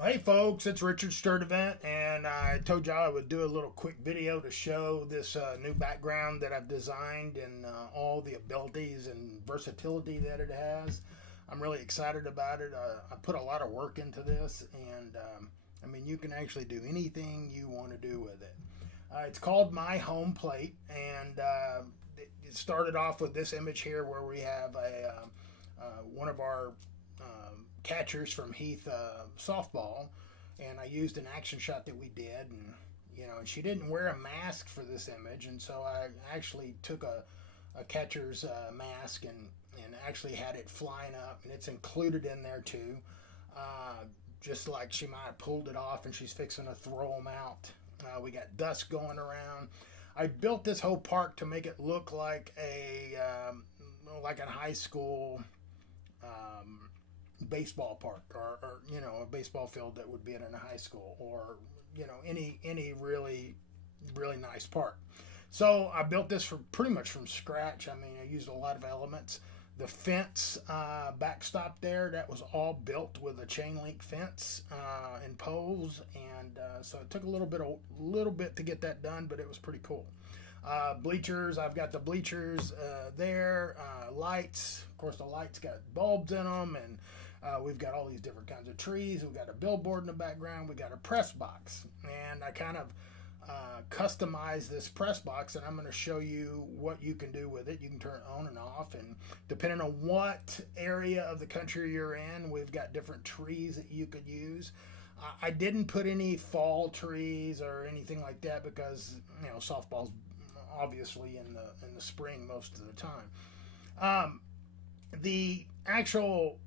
Hey folks, it's Richard Sturdevant, and I told y'all I would do a little quick video to show this new background that I've designed and all the abilities and versatility that it has. I'm really excited about it. I put a lot of work into this, and I mean, you can actually do anything you want to do with it. It's called My Home Plate, and it started off with this image here where we have one of our catchers from Heath softball, and I used an action shot that we did, and and she didn't wear a mask for this image, and so I actually took a catcher's mask and actually had it flying up, and it's included in there too. Just like she might have pulled it off and she's fixing to throw them out. We got dust going around. I built this whole park to make it look like a high school baseball park, or a baseball field that would be in a high school, or any really nice park. So I built this for pretty much from scratch. I mean, I used a lot of elements. The fence backstop there, that was all built with a chain link fence and poles, and so it took a little bit to get that done, but it was pretty cool. Bleachers, I've got the bleachers there. Lights, of course, the lights got bulbs in them, and we've got all these different kinds of trees. We've got a billboard in the background. We got a press box, and I kind of customize this press box, and I'm going to show you what you can do with it. You can turn it on and off, and depending on what area of the country you're in, we've got different trees that you could use. I didn't put any fall trees or anything like that because softball's obviously in the spring most of the time. The actual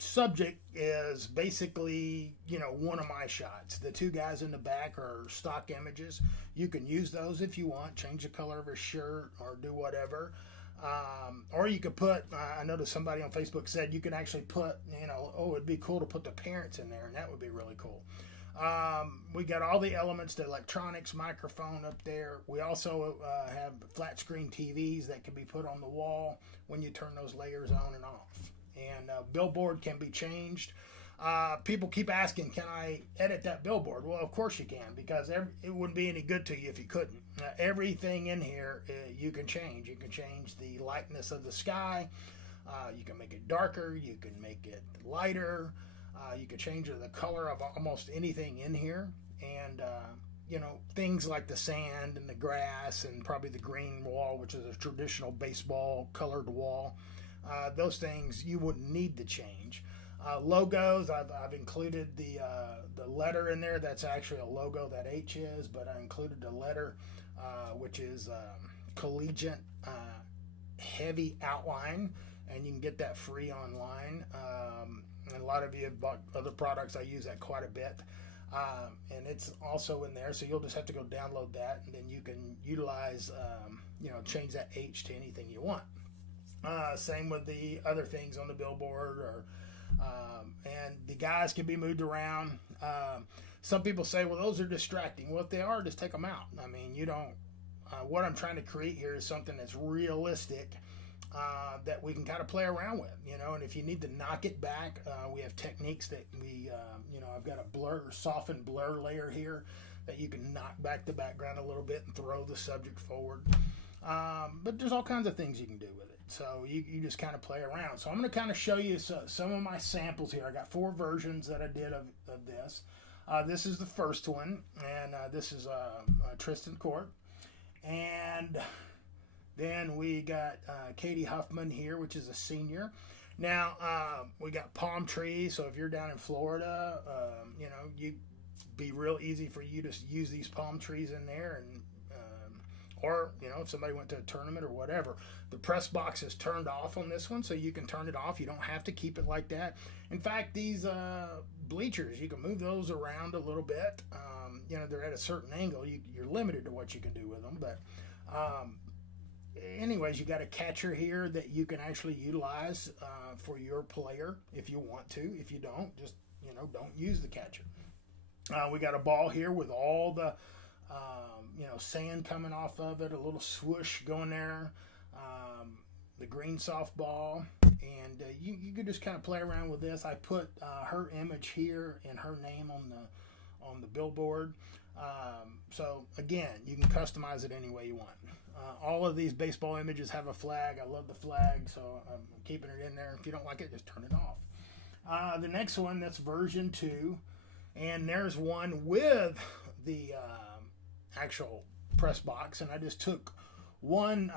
subject is basically one of my shots. The two guys in the back are stock images. You can use those if you want, change the color of his shirt or do whatever. Or you could put, I noticed somebody on Facebook said you can actually put, it'd be cool to put the parents in there, and that would be really cool. We got all the elements, the electronics, microphone up there. We also have flat screen TVs that can be put on the wall when you turn those layers on and off. And billboard can be changed. People keep asking, can I edit that billboard? Well, of course you can, because it wouldn't be any good to you if you couldn't. Everything in here you can change. You can change the lightness of the sky. You can make it darker. You can make it lighter. You can change the color of almost anything in here. And, things like the sand and the grass and probably the green wall, which is a traditional baseball colored wall. Those things you wouldn't need to change. Logos, I've included the letter in there. That's actually a logo, that H is, but I included the letter, which is collegiate heavy outline, and you can get that free online. And a lot of you have bought other products. I use that quite a bit. And it's also in there, so you'll just have to go download that, and then you can utilize, change that H to anything you want. Same with the other things on the billboard, and the guys can be moved around. Some people say, well, those are distracting. Well, if they are, just take them out. I mean, you don't. What I'm trying to create here is something that's realistic, that we can kind of play around with, and if you need to knock it back, we have techniques that I've got a softened blur layer here that you can knock back the background a little bit and throw the subject forward. But there's all kinds of things you can do with it. So you just kind of play around. So I'm going to kind of show you some of my samples here. I got 4 versions that I did of this. This is the first one, and this is Tristan Court. And then we got Katie Huffman here, which is a senior. Now, we got palm trees, so if you're down in Florida, you be real easy for you to use these palm trees in there, and or if somebody went to a tournament or whatever. The press box is turned off on this one, so you can turn it off. You don't have to keep it like that. In fact, these bleachers, you can move those around a little bit. They're at a certain angle. You're limited to what you can do with them, but anyways, you got a catcher here that you can actually utilize for your player if you want to. If you don't, just don't use the catcher. We got a ball here with all the sand coming off of it, a little swoosh going there. the green softball, and you could just kind of play around with this. I put her image here and her name on the billboard. So again, you can customize it any way you want. All of these baseball images have a flag. I love the flag, so I'm keeping it in there. If you don't like it, just turn it off. The next one, that's version 2, and there's one with the actual press box, and I just took one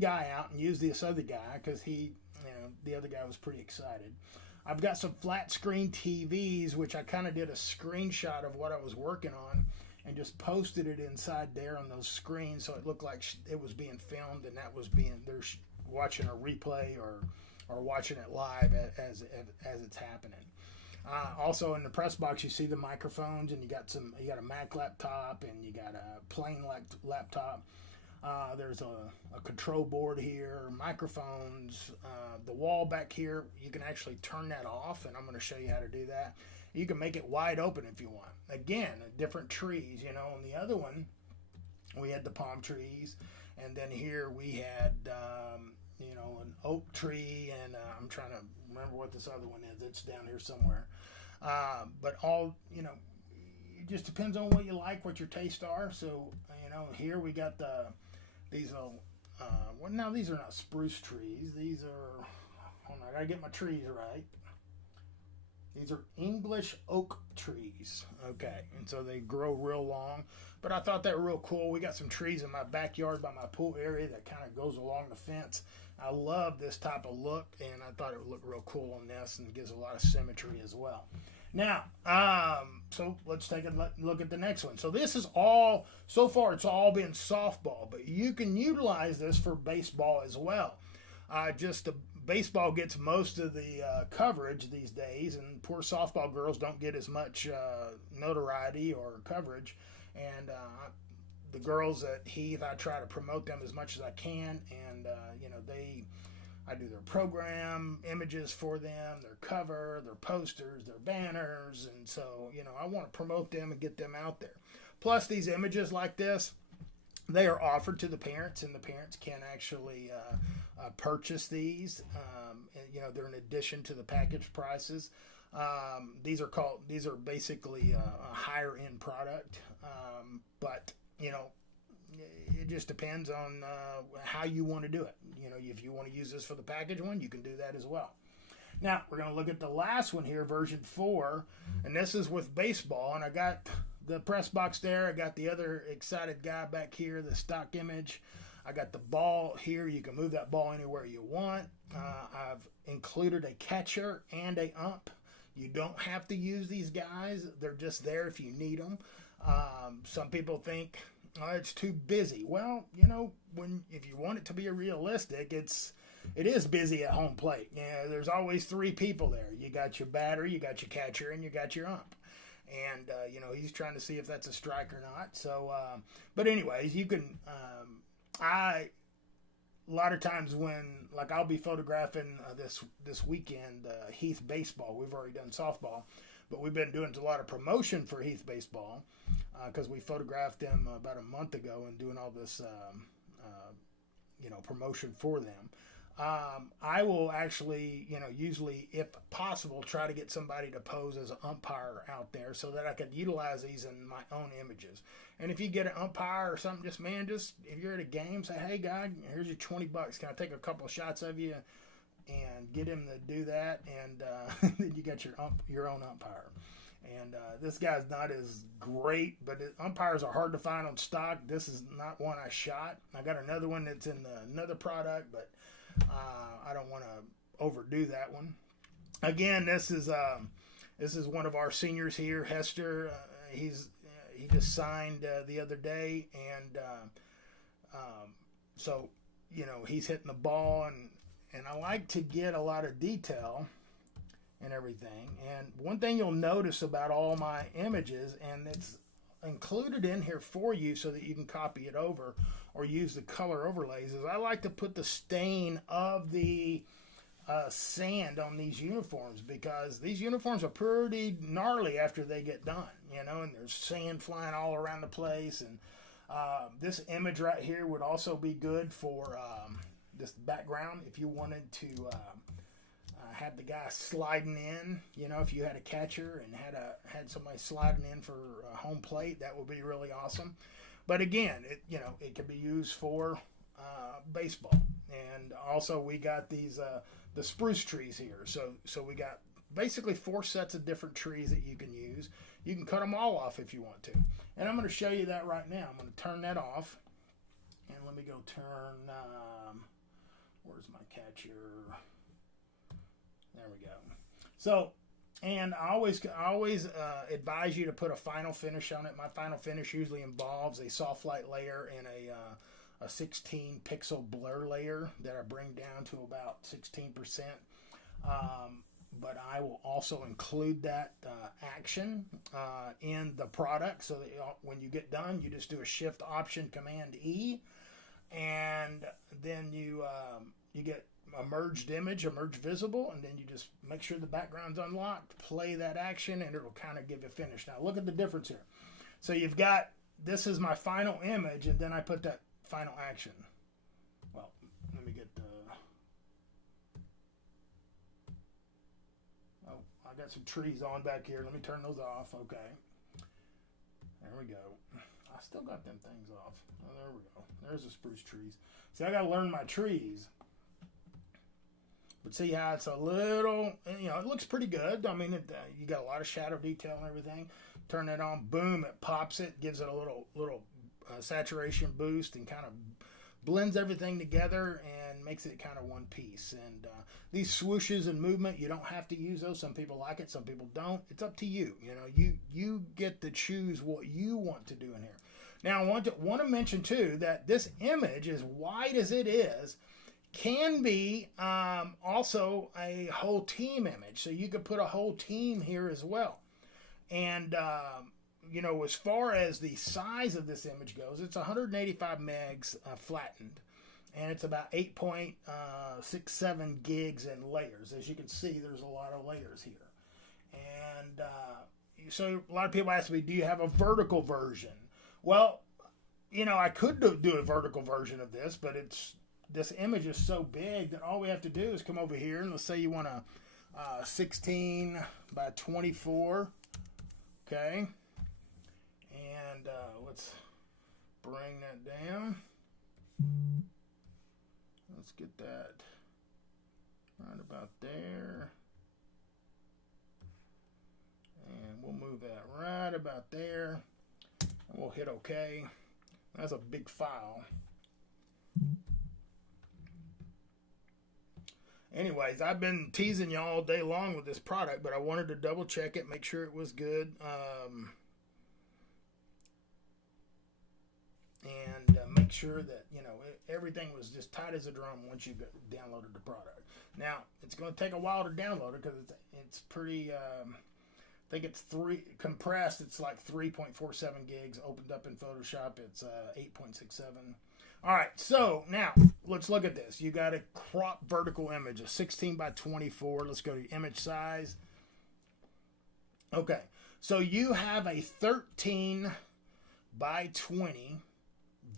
guy out and used this other guy because the other guy was pretty excited. I've got some flat screen TVs, which I kind of did a screenshot of what I was working on and just posted it inside there on those screens, so it looked like it was being filmed, and that was they're watching a replay or watching it live as it's happening. Also in the press box, you see the microphones, and you got a Mac laptop, and you got a plain laptop. There's a control board here, microphones. The wall back here, you can actually turn that off, and I'm going to show you how to do that. You can make it wide open if you want. Again, different trees, on the other one, we had the palm trees, and then here we had, an oak tree, and I'm trying to remember what this other one is. It's down here somewhere. But all, it just depends on what you like, what your tastes are. So, here we got these are not spruce trees. These are, hold on, I gotta get my trees right. These are English oak trees, okay, and so they grow real long. But I thought they were real cool. We got some trees in my backyard by my pool area that kind of goes along the fence. I love this type of look, and I thought it would look real cool on this, and gives a lot of symmetry as well. Now, so let's take a look at the next one. So this is all, so far it's all been softball, but you can utilize this for baseball as well. Baseball gets most of the coverage these days, and poor softball girls don't get as much notoriety or coverage. And the girls at Heath, I try to promote them as much as I can, and I do their program images for them, their cover, their posters, their banners, and so I want to promote them and get them out there. Plus, these images like this, they are offered to the parents, and the parents can actually purchase these. They're in addition to the package prices. These are basically a higher end product, but it just depends on how you want to do it. If you want to use this for the package one, you can do that as well. Now we're going to look at the last one here, version 4, and this is with baseball. And I got the press box there. I got the other excited guy back here, the stock image. I got the ball here. You can move that ball anywhere you want. I've included a catcher and a ump. You don't have to use these guys. They're just there if you need them. Some people think, it's too busy. Well, if you want it to be realistic, it is busy at home plate. There's always 3 people there. You got your batter, you got your catcher, and you got your ump. And, he's trying to see if that's a strike or not. So, but anyways, you can, a lot of times when, I'll be photographing this weekend, Heath baseball. We've already done softball, but we've been doing a lot of promotion for Heath baseball because we photographed them about a month ago and doing all this, promotion for them. I will actually, usually, if possible, try to get somebody to pose as an umpire out there so that I could utilize these in my own images. And if you get an umpire or something, just if you're at a game, say, hey, guy, here's your $20. Can I take a couple of shots of you? And get him to do that, and then you got your own umpire. And this guy's not as great, but umpires are hard to find on stock. This is not one I shot. I got another one that's in another product, but I don't want to overdo that one. Again, this is one of our seniors here, Hester. He just signed the other day, and so he's hitting the ball, and I like to get a lot of detail and everything. And one thing you'll notice about all my images, and it's included in here for you so that you can copy it over or use the color overlays, is I like to put the stain of the sand on these uniforms, because these uniforms are pretty gnarly after they get done, and there's sand flying all around the place. And this image right here would also be good for this background if you wanted to have the guy sliding in. You know, if you had a catcher and had somebody sliding in for home plate, that would be really awesome. But again, it can be used for baseball. And also we got these the spruce trees here. So we got basically 4 sets of different trees that you can use. You can cut them all off if you want to. And I'm going to show you that right now. I'm going to turn that off. And let me go turn, where's my catcher? There we go. So, and I always advise you to put a final finish on it. My final finish usually involves a soft light layer and a 16 pixel blur layer that I bring down to about 16%. But I will also include that action in the product, so that when you get done, you just do a Shift Option Command E, and then you get a merged image, a merged visible, and then you just make sure the background's unlocked, play that action, and it'll kind of give you a finish. Now look at the difference here. So you've got, this is my final image, and then I put that final action. Well, let me get the, oh, I got some trees on back here. Let me turn those off. Okay. There we go. I still got them things off. Oh, there we go. There's the spruce trees. See, I got to learn my trees. But see how it's a little, it looks pretty good. I mean, you got a lot of shadow detail and everything. Turn it on, boom, it pops it, gives it a little saturation boost, and kind of blends everything together and makes it kind of one piece. And these swooshes and movement, you don't have to use those. Some people like it, some people don't. It's up to you. You get to choose what you want to do in here. Now, I want to mention too that this image, as wide as it is, can be also a whole team image. So you could put a whole team here as well. And, as far as the size of this image goes, it's 185 megs flattened. And it's about 8.67 gigs in layers. As you can see, there's a lot of layers here. And so a lot of people ask me, do you have a vertical version? Well, I could do a vertical version of this, but this image is so big that all we have to do is come over here, and let's say you want a 16 by 24, okay, and let's bring that down. Let's get that right about there, and we'll move that right about there, and we'll hit OK. That's a big file. Anyways, I've been teasing you all day long with this product, but I wanted to double check it, make sure it was good, and make sure that everything was just tight as a drum once you downloaded the product. Now it's going to take a while to download it because it's pretty. I think it's compressed. It's like 3.47 gigs. Opened up in Photoshop, it's 8.67. All right, so now let's look at this. You got a crop vertical image, a 16 by 24. Let's go to image size. Okay, so you have a 13 by 20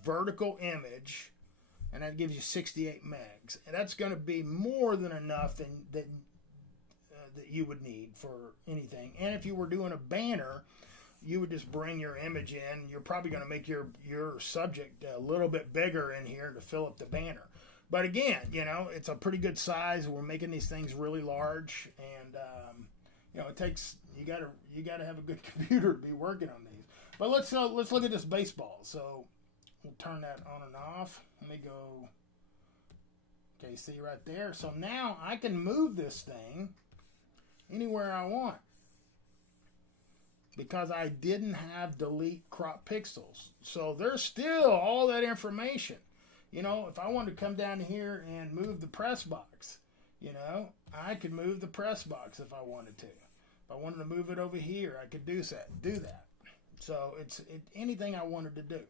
vertical image, and that gives you 68 megs. And that's going to be more than enough that you would need for anything. And if you were doing a banner, you would just bring your image in. You're probably going to make your subject a little bit bigger in here to fill up the banner. But again, it's a pretty good size. We're making these things really large, and it takes you got to have a good computer to be working on these. But let's look at this baseball. So we'll turn that on and off. Let me go. Okay, see right there. So now I can move this thing anywhere I want, because I didn't have delete crop pixels. So there's still all that information. If I wanted to come down here and move the press box, I could move the press box if I wanted to. If I wanted to move it over here, I could do that. So it's anything I wanted to do.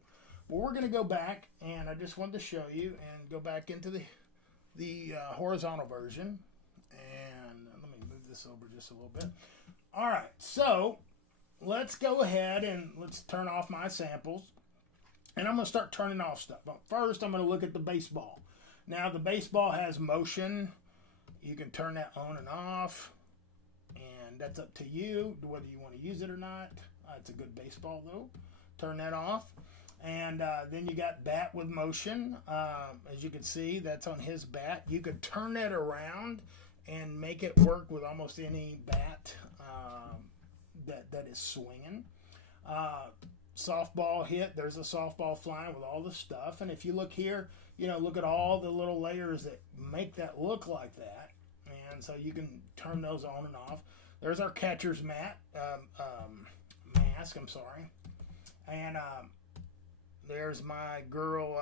But we're going to go back, and I just wanted to show you, and go back into the horizontal version. And let me move this over just a little bit. All right, so let's go ahead and let's turn off my samples. And I'm going to start turning off stuff. But first, I'm going to look at the baseball. Now the baseball has motion. You can turn that on and off, and that's up to you whether you want to use it or not. It's a good baseball though. Turn that off. And then you got bat with motion. As you can see, that's on his bat. You could turn that around and make it work with almost any bat that is swinging. Softball hit. There's a softball flying with all the stuff. And if you look here, look at all the little layers that make that look like that. And so you can turn those on and off. There's our catcher's mask. I'm sorry. And there's my girl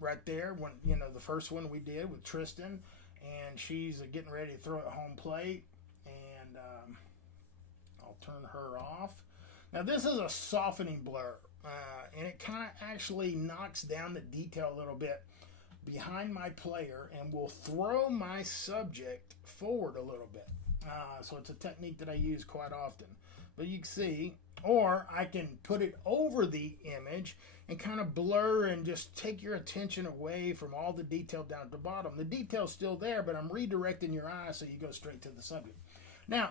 right there. When the first one we did with Tristan, and she's getting ready to throw at home plate. And I'll turn her off. Now this is a softening blur, and it kind of actually knocks down the detail a little bit behind my player and will throw my subject forward a little bit. So it's a technique that I use quite often. But you can see, or I can put it over the image and kind of blur and just take your attention away from all the detail down at the bottom. The detail's still there, but I'm redirecting your eyes so you go straight to the subject. Now,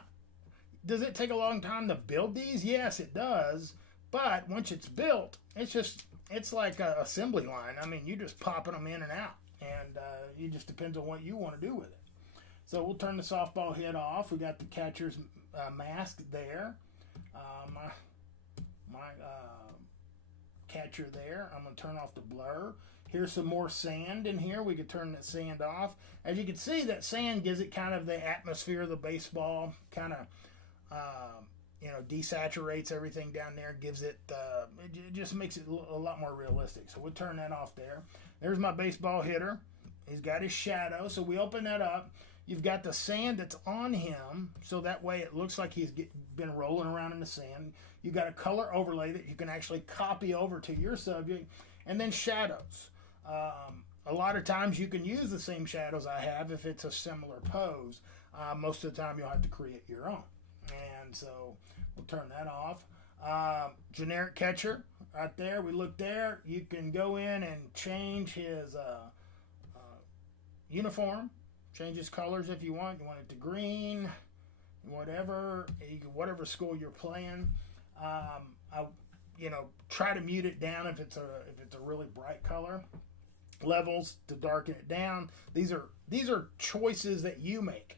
does it take a long time to build these? Yes, it does. But once it's built, it's like an assembly line. I mean, you're just popping them in and out. And it just depends on what you want to do with it. So we'll turn the softball head off. We got the catcher's mask there. My catcher there. I'm going to turn off the blur. Here's some more sand in here. We could turn that sand off. As you can see, that sand gives it kind of the atmosphere of the baseball, kind of desaturates everything down there, gives it, it just makes it a lot more realistic. So we'll turn that off there. There's my baseball hitter. He's got his shadow. So we open that up. You've got the sand that's on him, so that way it looks like he's been rolling around in the sand. You've got a color overlay that you can actually copy over to your subject, and then shadows. A lot of times you can use the same shadows I have if it's a similar pose. Most of the time you'll have to create your own. And so we'll turn that off. Generic catcher right there. We look there. You can go in and change his uniform. Change his colors if you want. You want it to green, whatever. Whatever school you're playing. Try to mute it down if it's a really bright color. Levels to darken it down. These are choices that you make.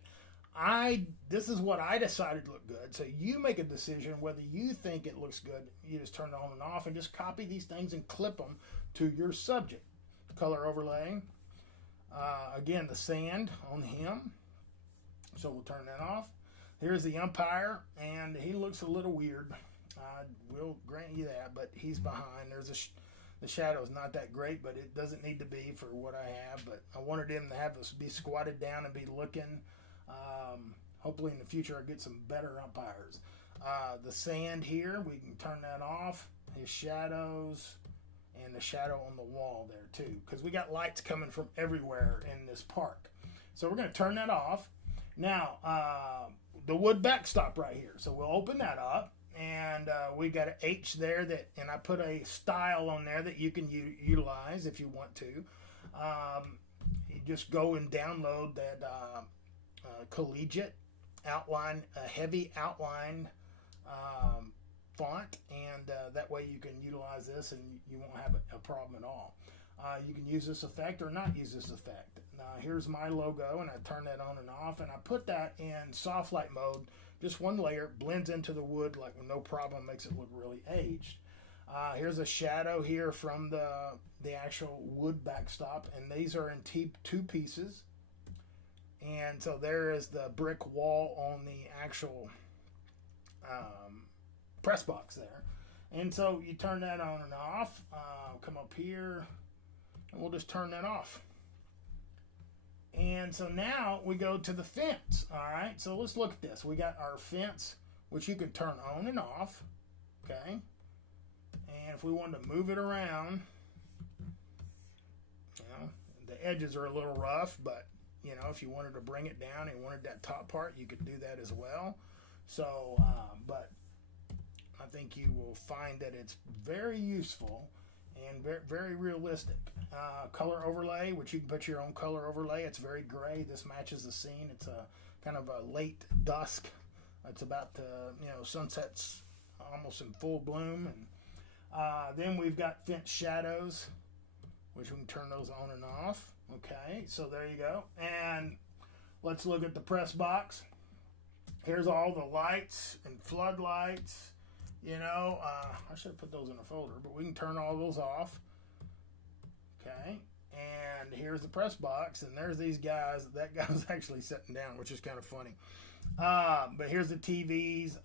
This is what I decided looked good. So you make a decision whether you think it looks good. You just turn it on and off and just copy these things and clip them to your subject. Color overlay. Again, the sand on him. So we'll turn that off. Here's the umpire, and he looks a little weird. I will grant you that, but he's behind. The shadow's not that great, but it doesn't need to be for what I have. But I wanted him to have us be squatted down and be looking. Hopefully in the future I get some better umpires. The sand here, we can turn that off. His shadows. And the shadow on the wall there too, because we got lights coming from everywhere in this park. So we're going to turn that off. Now, the wood backstop right here. So we'll open that up, and we got an H there and I put a style on there that you can utilize if you want to. You just go and download that collegiate outline, a heavy outline font, and that way you can utilize this and you won't have a problem at all. You can use this effect or not use this effect. Here's my logo, and I turn that on and off, and I put that in soft light mode, just one layer, blends into the wood like no problem, makes it look really aged. Here's a shadow here from the actual wood backstop, and these are in two pieces. And so there is the brick wall on the actual press box there. And so you turn that on and off. Come up here, and we'll just turn that off. And so now we go to the fence. All right, so let's look at this. We got our fence, which you can turn on and off. Okay. And if we wanted to move it around, the edges are a little rough, but if you wanted to bring it down and wanted that top part, you could do that as well. So, but I think you will find that it's very useful, and very, very realistic. Color overlay, which you can put your own color overlay. It's very gray. This matches the scene. It's a kind of a late dusk. It's about to, sunset's almost in full bloom. And then we've got fence shadows, which we can turn those on and off. Okay, so there you go. And let's look at the press box. Here's all the lights and floodlights. I should have put those in a folder, but we can turn all those off. Okay, and here's the press box, and there's these guys. That guy was actually sitting down, which is kind of funny. But here's the TVs.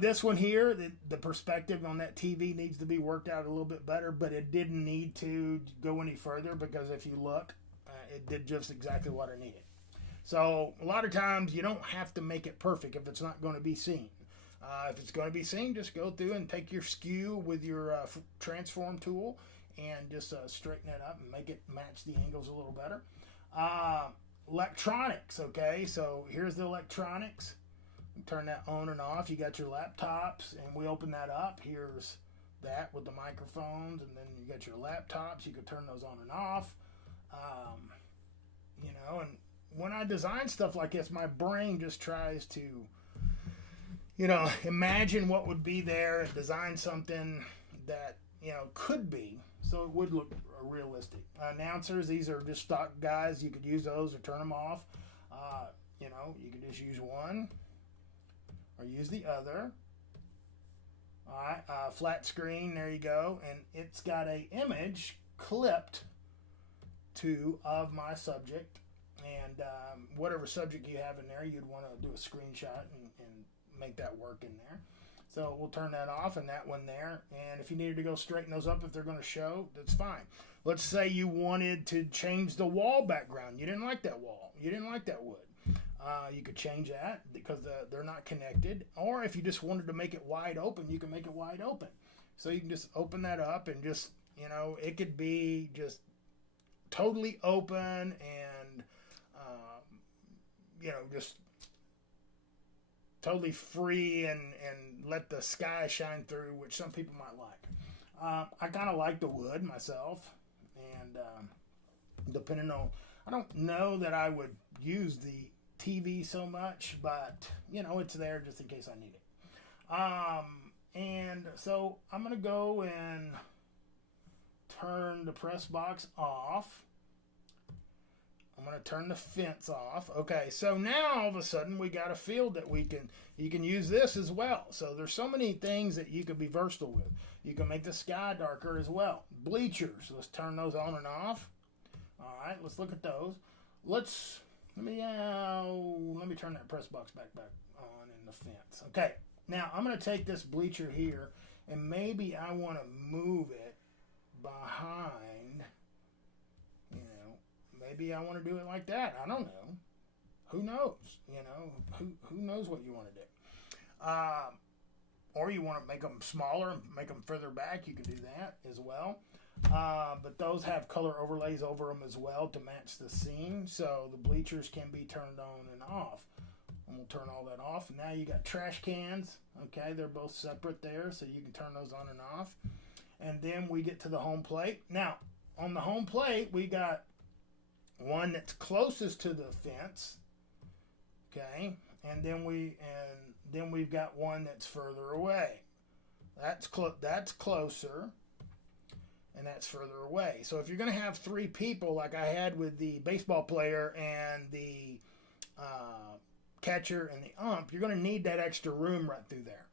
This one here, the perspective on that TV needs to be worked out a little bit better, but it didn't need to go any further because if you look, it did just exactly what I needed. So a lot of times you don't have to make it perfect if it's not going to be seen. If it's going to be seen, just go through and take your skew with your transform tool and just straighten it up and make it match the angles a little better. Electronics, okay, so here's the electronics. Turn that on and off. You got your laptops, and we open that up. Here's that with the microphones, and then you got your laptops. You can turn those on and off. And when I design stuff like this, my brain just tries to, imagine what would be there and design something that, could be, so it would look realistic. Announcers, these are just stock guys. You could use those or turn them off. You can just use one or use the other. All right, flat screen, there you go. And it's got a image clipped to of my subject. And whatever subject you have in there, you'd want to do a screenshot and make that work in there. So we'll turn that off and that one there. And if you needed to go straighten those up if they're going to show, that's fine. Let's say you wanted to change the wall background. You didn't like that wall. You didn't like that wood. You could change that because they're not connected. Or if you just wanted to make it wide open, you can make it wide open. So you can just open that up and just, it could be just totally open and, just totally free and let the sky shine through, which some people might like. I kind of like the wood myself, and depending on, I don't know that I would use the TV so much, but it's there just in case I need it. And so I'm gonna go and turn the press box off. I'm going to turn the fence off. Okay, so now all of a sudden we got a field that you can use this as well. So there's so many things that you could be versatile with. You can make the sky darker as well. Bleachers, let's turn those on and off. All right, let's look at those. Let me turn that press box back on in the fence. Okay, now I'm going to take this bleacher here and maybe I want to move it behind. Maybe I want to do it like that. I don't know. Who knows? Who knows what you want to do? Or you want to make them smaller, make them further back. You can do that as well. But those have color overlays over them as well to match the scene. So the bleachers can be turned on and off. And we'll turn all that off. Now you got trash cans. Okay, they're both separate there, so you can turn those on and off. And then we get to the home plate. Now, on the home plate, we got one that's closest to the fence, okay, and then we've got one that's further away. That's closer, and that's further away. So if you're going to have three people, like I had with the baseball player and the catcher and the ump, you're going to need that extra room right through there.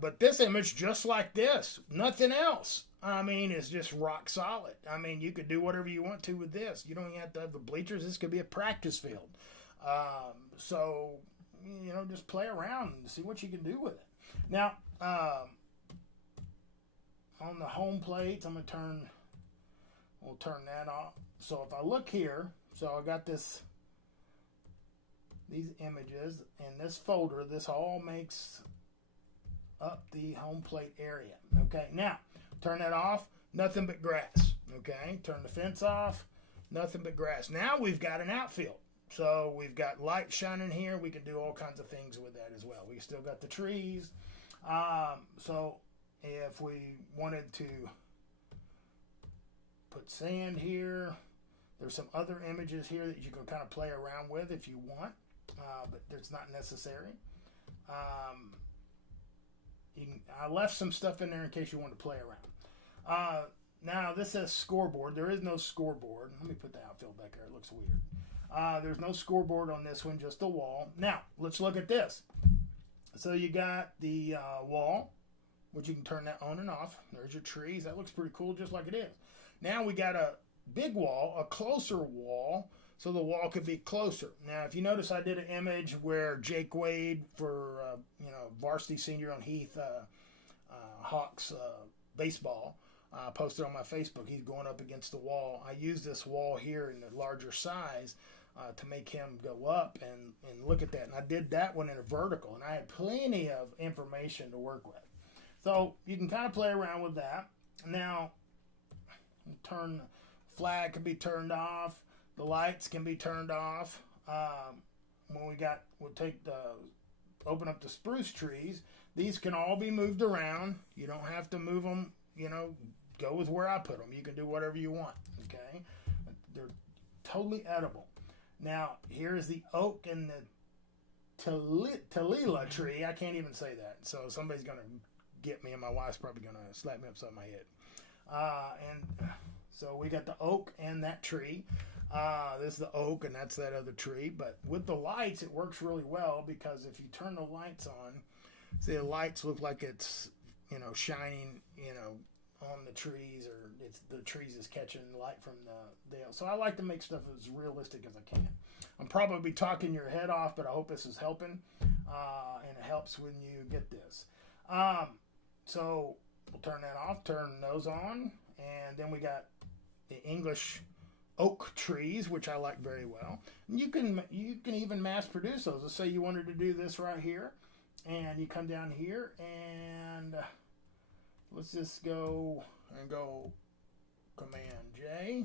But this image, just like this, nothing else. It's just rock solid. You could do whatever you want to with this. You don't even have to have the bleachers. This could be a practice field. So, just play around and see what you can do with it. Now, on the home plate, we'll turn that off. So if I look here, so I got these images in this folder. This all makes up the home plate area. Okay, now, turn that off, nothing but grass. Okay, turn the fence off, nothing but grass. Now we've got an outfield. So we've got light shining here. We can do all kinds of things with that as well. We still got the trees. So if we wanted to put sand here, there's some other images here that you can kind of play around with if you want, but it's not necessary. I left some stuff in there in case you want to play around. Now this says scoreboard. There is no scoreboard. Let me put the outfield back there. It looks weird. There's no scoreboard on this one, just a wall. Now let's look at this. So you got the wall, which you can turn that on and off. There's your trees. That looks pretty cool, just like it is. Now we got a big wall, a closer wall, so the wall could be closer. Now, if you notice, I did an image where Jake Wade for varsity senior on Heath Hawks baseball posted on my Facebook. He's going up against the wall. I used this wall here in the larger size to make him go up and look at that. And I did that one in a vertical, and I had plenty of information to work with. So you can kind of play around with that. Now, flag can be turned off. The lights can be turned off. We'll open up the spruce trees. These can all be moved around. You don't have to move them, go with where I put them. You can do whatever you want, okay? They're totally edible. Now, here's the oak and the Talila tree. I can't even say that. So somebody's going to get me, and my wife's probably going to slap me upside my head. So we got the oak and that tree. This is the oak, and that's that other tree. But with the lights, it works really well, because if you turn the lights on, see, the lights look like it's, shining, on the trees, or the trees is catching light from the dale. So I like to make stuff as realistic as I can. I'm probably talking your head off, but I hope this is helping, and it helps when you get this. So we'll turn that off, turn those on, and then we got the English oak trees, which I like very well. And you can even mass produce those. Let's say you wanted to do this right here, and you come down here, and let's just go Command J,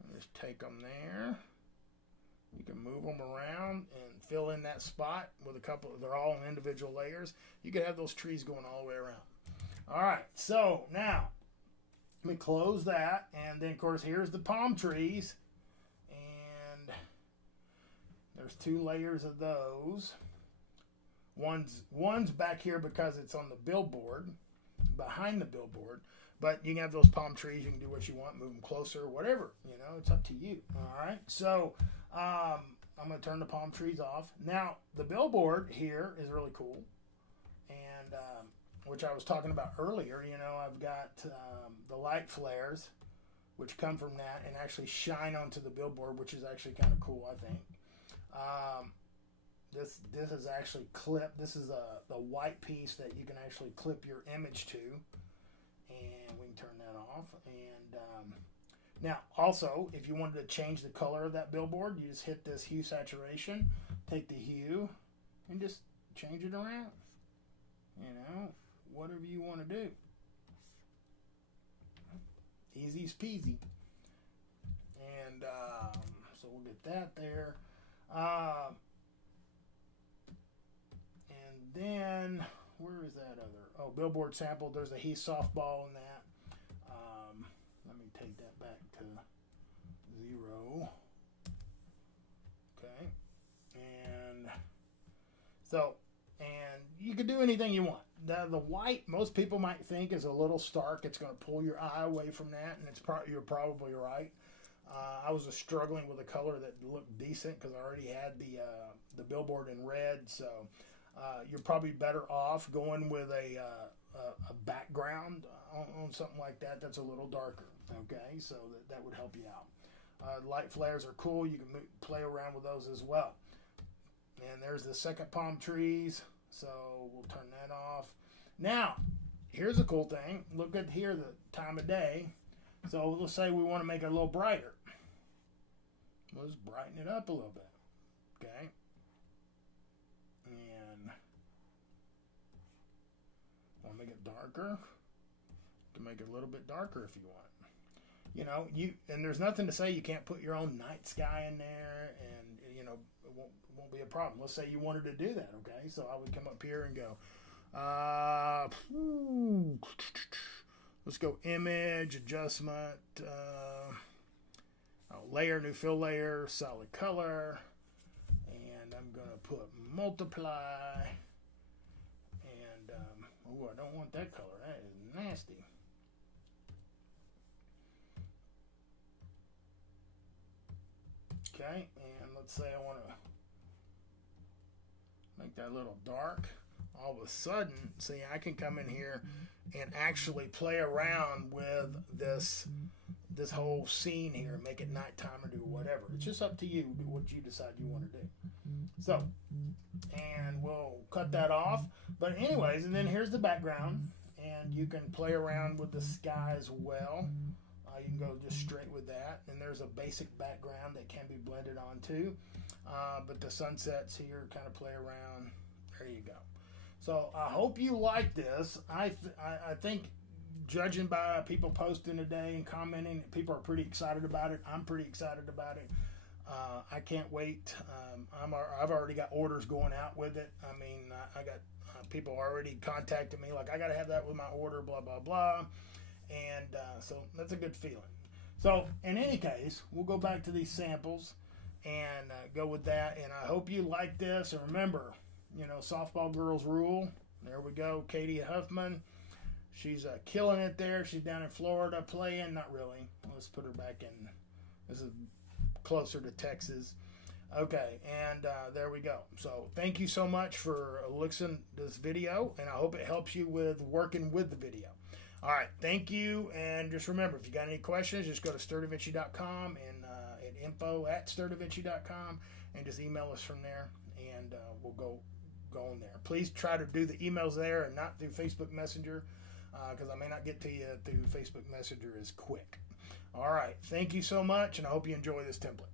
and just take them there. You can move them around and fill in that spot with a couple. They're all in individual layers. You could have those trees going all the way around. All right, so now let me close that, and then of course here's the palm trees, and there's 2 layers of those. One's back here because it's on the billboard, behind the billboard, but you can have those palm trees. You can do what you want, move them closer, whatever. It's up to you. All right, so I'm going to turn the palm trees off. Now the billboard here is really cool, and which I was talking about earlier. I've got the light flares, which come from that and actually shine onto the billboard, which is actually kind of cool, I think. This is actually clipped. This is the white piece that you can actually clip your image to, and we can turn that off. And now, also, if you wanted to change the color of that billboard, you just hit this hue saturation, take the hue, and just change it around. Whatever you want to do. Easy as peasy. And so we'll get that there. And then, where is that other? Oh, billboard sample. There's a Heath softball in that. Let me take that back to 0. Okay. And you can do anything you want. The white, most people might think, is a little stark. It's going to pull your eye away from that, and you're probably right. I was struggling with a color that looked decent because I already had the billboard in red. So you're probably better off going with a background on something like that that's a little darker. Okay, so that would help you out. Light flares are cool. You can play around with those as well. And there's the second palm trees. So we'll turn that off. Now, here's a cool thing. Look at here, the time of day. So let's say we want to make it a little brighter. Let's brighten it up a little bit. Okay. And want to make it darker. You can make it a little bit darker if you want. And there's nothing to say you can't put your own night sky in there, and it won't be a problem. Let's say you wanted to do that, okay? So I would come up here and go, Let's go image, adjustment, layer, new fill layer, solid color. And I'm going to put multiply. And, oh, I don't want that color. That is nasty. Okay, and let's say I want to make that a little dark. All of a sudden, see, I can come in here and actually play around with this whole scene here, make it nighttime or do whatever. It's just up to you what you decide you want to do. So, and we'll cut that off. But anyways, and then here's the background, and you can play around with the sky as well. You can go just straight with that, and there's a basic background that can be blended on too. But the sunsets here kind of play around. There you go. So I hope you like this. I think, judging by people posting today and commenting, people are pretty excited about it. I'm pretty excited about it. I can't wait. I've already got orders going out with it. I mean, I got people already contacting me like, I got to have that with my order, blah, blah, blah. And so that's a good feeling. So in any case, we'll go back to these samples and go with that. And I hope you like this. And remember, you know, softball girls rule. There we go. Katie Huffman. She's killing it there. She's down in Florida playing. Not really. Let's put her back in. This is closer to Texas. Okay, and there we go. So thank you so much for looking at this video, and I hope it helps you with working with the video. All right, thank you, and just remember, if you got any questions, just go to Sturdevant.com and at info@Sturdevant.com, and just email us from there, and we'll go on there. Please try to do the emails there and not through Facebook Messenger, because I may not get to you through Facebook Messenger as quick. All right, thank you so much, and I hope you enjoy this template.